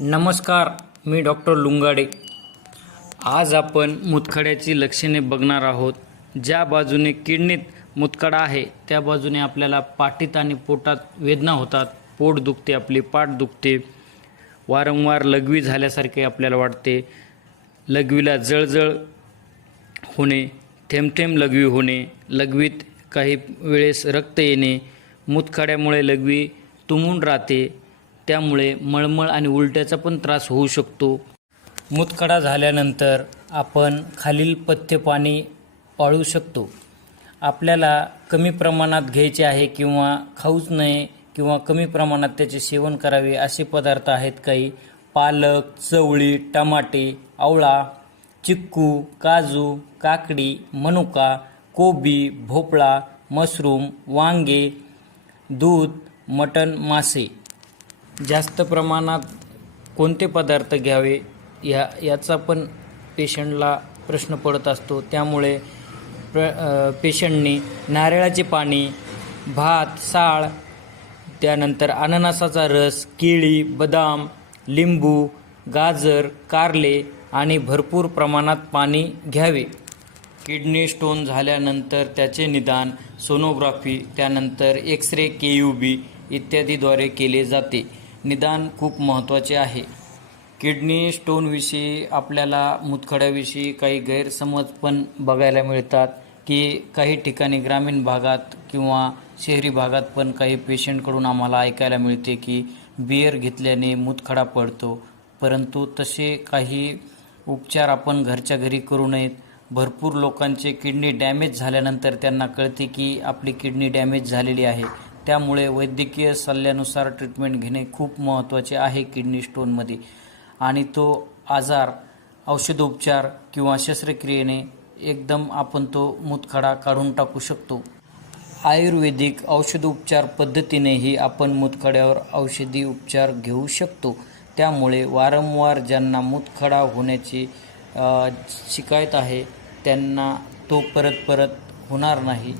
नमस्कार मी डॉक्टर लुंगाडे. आज आपण मुतखड्याची लक्षणे बघणार आहोत. ज्या बाजूने किडनीत मुतखडा आहे त्या बाजूने आपल्याला पाठीत आणि पोटात वेदना होतात. पोट दुखते आपली पाठ दुखते. वारंवार लघवी झाल्यासारखे आपल्याला वाटते. लघवीला जळजळ होणे थेंबथेंब लघवी होणे लघवीत काही वेळेस रक्त येणे. मुतखड्यामुळे लघवी तुंबून राहते. त्यामुळे मळमळ आणि उलट्याचा पण त्रास होऊ शकतो. मुतखडा झाल्यानंतर आपण खालील पथ्य पाणी पाळू शकतो. आपल्याला कमी प्रमाणात घ्यायचे आहे किंवा खाऊच नये किंवा कमी प्रमाणात त्याचे सेवन करावे असे पदार्थ आहेत काही. पालक चवळी टमाटे आवळा चिक्कू काजू काकडी मनुका कोबी भोपळा मशरूम वांगे दूध मटण मासे. जास्त प्रमाणात कोणते पदार्थ घ्यावे? या याचा पण पेशंटला प्रश्न पडत असतो. त्यामुळे प्र पेशंटनी नारळाचे पाणी भात साळ त्यानंतर अननसाचा रस केळी बदाम लिंबू गाजर कारले आणि भरपूर प्रमाणात पाणी घ्यावे. किडनी स्टोन झाल्यानंतर त्याचे निदान सोनोग्राफी त्यानंतर एक्स रे के यू बी इत्यादीद्वारे केले जाते. निदान खूप महत्त्वाचे आहे. किडनी स्टोनविषयी आपल्याला मुतखड्याविषयी काही गैरसमज पण बघायला मिळतात की काही ठिकाणी ग्रामीण भागात किंवा शहरी भागात पण काही पेशंटकडून आम्हाला ऐकायला मिळते की बियर घेतल्याने मुतखडा पडतो. परंतु तसे काही उपचार आपण घरच्या घरी करू नयेत. भरपूर लोकांचे किडनी डॅमेज झाल्यानंतर त्यांना कळते की आपली किडनी डॅमेज झालेली आहे. त्यामुळे वैद्यकीय सल्ल्यानुसार ट्रीटमेंट घेणे खूप महत्त्वाचे आहे किडनी स्टोनमध्ये आणि तो आजार औषधोपचार किंवा शस्त्रक्रियेने एकदम आपण तो मुतखडा काढून टाकू शकतो. आयुर्वेदिक औषधोपचार पद्धतीनेही आपण मुतखड्यावर औषधी उपचार घेऊ शकतो. त्यामुळे वारंवार ज्यांना मुतखडा होण्याची शिकायत आहे त्यांना तो परत परत होणार नाही.